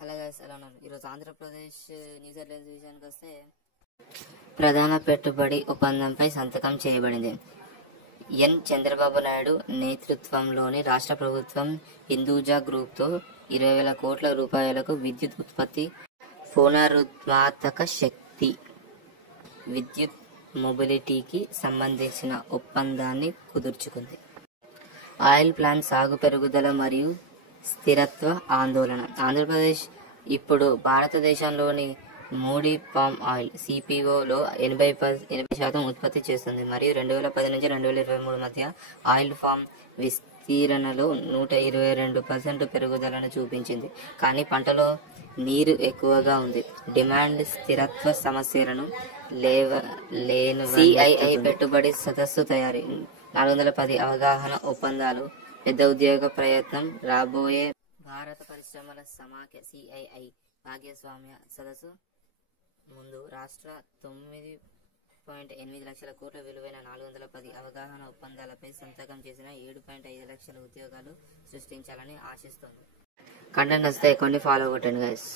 Hello guys, ఎలా ఉన్నారు? ఈరోజు ఆంధ్రప్రదేశ్ న్యూస్ హెడ్లైన్స్ విషయానికి వస్తే, ప్రధాన పెట్టుబడి ఒప్పందంపై సంతకం చేయబడింది. ఎన్ చంద్రబాబు నాయుడు నేతృత్వంలోని రాష్ట్ర ప్రభుత్వం హిందూజా గ్రూప్తో 20,000 కోట్ల రూపాయలకు విద్యుత్ ఉత్పత్తి, పునరుత్పాదక శక్తి, విద్యుత్ మొబిలిటీకి సంబంధించిన ఒప్పందాన్ని కుదుర్చుకుంది. ఆయిల్ ప్లాంట్ సాగు పెరుగుదల మరియు స్థిరత్వ ఆందోళన. ఆంధ్రప్రదేశ్ ఇప్పుడు భారతదేశంలోని ముడి పామ్ ఆయిల్ సిపిఓలో 80% ఉత్పత్తి చేస్తుంది మరియు 2010 నుంచి 2023 మధ్య ఆయిల్ ఫామ్ విస్తీర్ణలో 122% పెరుగుదలను చూపించింది. కానీ పంటలో నీరు ఎక్కువగా ఉంది. డిమాండ్ స్థిరత్వ సమస్యలను సిఐఐ పెట్టుబడి సదస్సు తయారీ 410 అవగాహన ఒప్పందాలు, పెద్ద ఉద్యోగ ప్రయత్నం రాబోయే భారత పరిశ్రమల సమాఖ్య సిఐఐ భాగస్వామ్య సదస్సు ముందు రాష్ట్ర 9.8 లక్షల కోట్ల విలువైన 410 అవగాహన ఒప్పందాలపై సంతకం చేసిన 7.5 లక్షల ఉద్యోగాలు సృష్టించాలని ఆశిస్తోంది. కంటెంట్ వస్తే కొన్ని ఫాలో కొట్టండి గైస్.